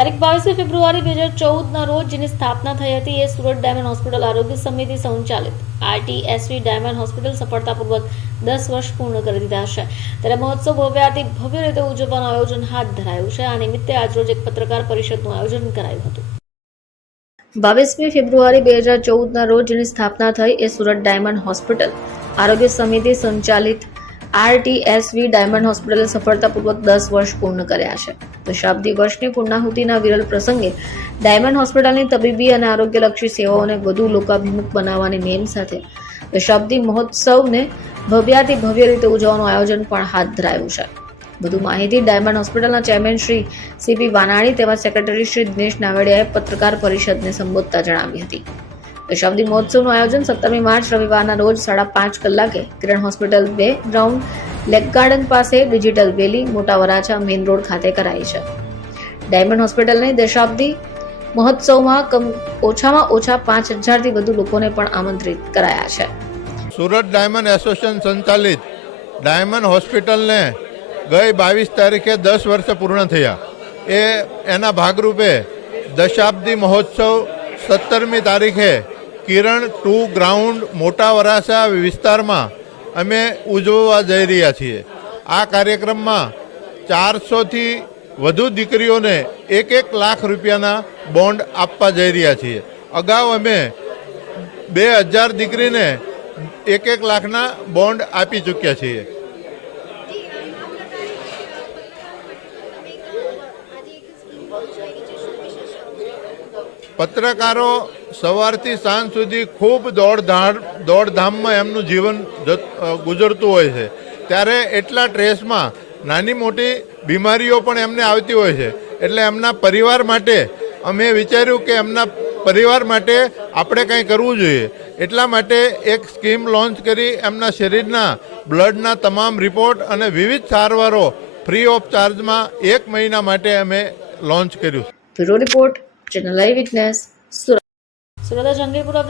તારીખ બાવીસમી ફેબ્રુઆરી બે હજાર ચૌદના રોજ જેની સ્થાપના થઈ હતી એ સુરત ડાયમંડ હોસ્પિટલ આરોગ્ય સમિતિ સંચાલિત. આરટીએસવી ડાયમંડ હોસ્પિટલ સફળતાપૂર્વક દસ વર્ષ પૂર્ણ કરી દીધા છે. ત્યારે મહોત્સવ ભવ્યાથી ભવ્ય રીતે ઉજવવાનું આયોજન હાથ ધરાયું છે. આ નિમિત્તે આજરોજ એક પત્રકાર પરિષદનું આયોજન કરાયું હતું. બાવીસમી ફેબ્રુઆરી બે હજાર ચૌદના રોજ જેની સ્થાપના થઈ એ સુરત ડાયમંડ હોસ્પિટલ આરોગ્ય સમિતિ સંચાલિત આરટીએસવી ડાયમંડ હોસ્પિટલે સફળતાપૂર્વક દસ વર્ષ પૂર્ણ કર્યા છે. શાબ્દી વર્ષની પૂર્ણાહુતિના વિરલ પ્રસંગે ડાયમંડ હોસ્પિટલની તબીબી અને આરોગ્યલક્ષી સેવાઓને વધુ લોકાભિમુખ બનાવવાની નેમ સાથે શાબ્દી મહોત્સવને ભવ્યાથી ભવ્ય રીતે ઉજવવાનું આયોજન પણ હાથ ધરાયું છે. વધુ માહિતી ડાયમંડ હોસ્પિટલના ચેરમેન શ્રી સીપી વાનાણી તેમજ સેક્રેટરી શ્રી દિનેશ નાવડિયાએ પત્રકાર પરિષદને સંબોધતા જણાવી હતી. દશાબ્દી મહોત્સવનું આયોજન સત્તરમી માર્ચ રવિવારના રોજ સાડા પાંચ કલાકે કિરણ હોસ્પિટલ બે, ગ્રાઉન્ડ લેક ગાર્ડન પાસે ડિજિટલ વેલી મોટા વરાછા મેઇન રોડ ખાતે કરાઈ છે. ડાયમંડ હોસ્પિટલની દશાબ્દી મહોત્સવમાં કમ ઓછામાં ઓછા પાંચ હજારથી વધુ લોકોને પણ આમંત્રિત કરાયા છે. સુરત ડાયમંડ એસોસિએશન સંચાલિત ડાયમંડ હોસ્પિટલને ગઈ બાવીસ તારીખે દસ વર્ષ પૂર્ણ થયા. એ એના ભાગરૂપે દશાબ્દી મહોત્સવ સત્તરમી તારીખે કિરણ ટુ ગ્રાઉન્ડ મોટા વરાસા વિસ્તારમાં અમે ઉજવવા જઈ રહ્યા છીએ. આ કાર્યક્રમમાં ચારસોથી વધુ દીકરીઓને એક એક લાખ રૂપિયાના બોન્ડ આપવા જઈ રહ્યા છીએ. અગાઉ અમે બે હજાર દીકરીને એક એક લાખના બોન્ડ આપી ચૂક્યા છીએ. પત્રકારો સવારથી સાંજ સુધી ખૂબ દોડધામ દોડધામમાં એમનું જીવન ગુજરતું હોય છે. ત્યારે એટલા ટ્રેસમાં નાની મોટી બીમારીઓ પણ એમને આવતી હોય છે. એટલે એમના પરિવાર માટે, અમે વિચાર્યું કે એમના પરિવાર માટે આપણે કંઈ કરવું જોઈએ. એટલા માટે એક સ્કીમ લોન્ચ કરી એમના શરીરના બ્લડના તમામ રિપોર્ટ અને વિવિધ સારવારો ફ્રી ઓફ ચાર્જમાં એક મહિના માટે અમે લોન્ચ કર્યું report, channel witness Surat Jangipura